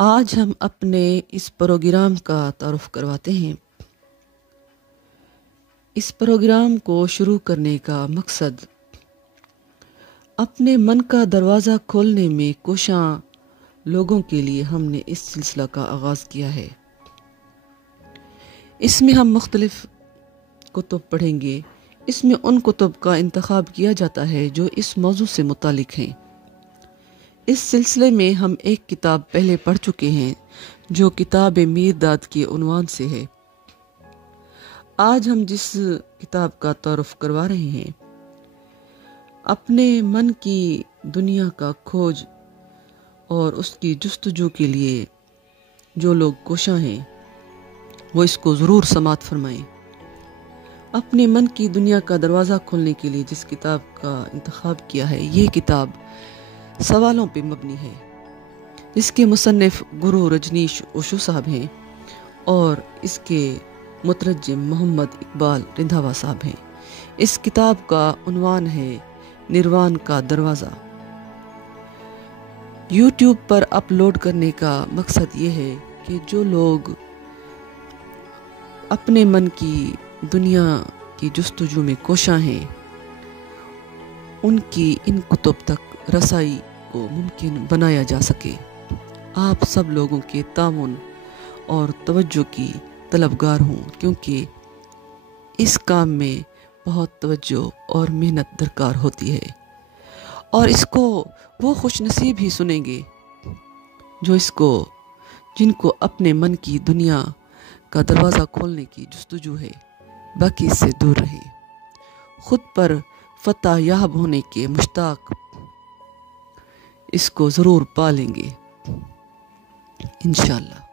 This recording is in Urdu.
آج ہم اپنے اس پروگرام کا تعارف کرواتے ہیں۔ اس پروگرام کو شروع کرنے کا مقصد اپنے من کا دروازہ کھولنے میں کوشاں لوگوں کے لیے ہم نے اس سلسلہ کا آغاز کیا ہے۔ اس میں ہم مختلف کتب پڑھیں گے۔ اس میں ان کتب کا انتخاب کیا جاتا ہے جو اس موضوع سے متعلق ہیں۔ اس سلسلے میں ہم ایک کتاب پہلے پڑھ چکے ہیں جو کتاب میر داد کے عنوان سے ہے۔ آج ہم جس کتاب کا تعارف کروا رہے ہیں، اپنے من کی دنیا کا کھوج اور اس کی جستجو کے لیے جو لوگ کوشاں ہیں وہ اس کو ضرور سماعت فرمائیں۔ اپنے من کی دنیا کا دروازہ کھولنے کے لیے جس کتاب کا انتخاب کیا ہے، یہ کتاب سوالوں پہ مبنی ہے، جس کے مصنف گرو رجنیش اوشو صاحب ہیں اور اس کے مترجم محمد اقبال رندھاوا صاحب ہیں۔ اس کتاب کا عنوان ہے نروان کا دروازہ۔ یوٹیوب پر اپلوڈ کرنے کا مقصد یہ ہے کہ جو لوگ اپنے من کی دنیا کی جستجو میں کوشاں ہیں، ان کی ان کتب تک رسائی کو ممکن بنایا جا سکے۔ آپ سب لوگوں کے تعاون اور توجہ کی طلبگار ہوں، کیونکہ اس کام میں بہت توجہ اور محنت درکار ہوتی ہے، اور اس کو وہ خوش نصیب ہی سنیں گے جو جن کو اپنے من کی دنیا کا دروازہ کھولنے کی جستجو ہے، باقی اس سے دور رہے۔ خود پر فتح یاب ہونے کے مشتاق اس کو ضرور پالیں گے انشاءاللہ۔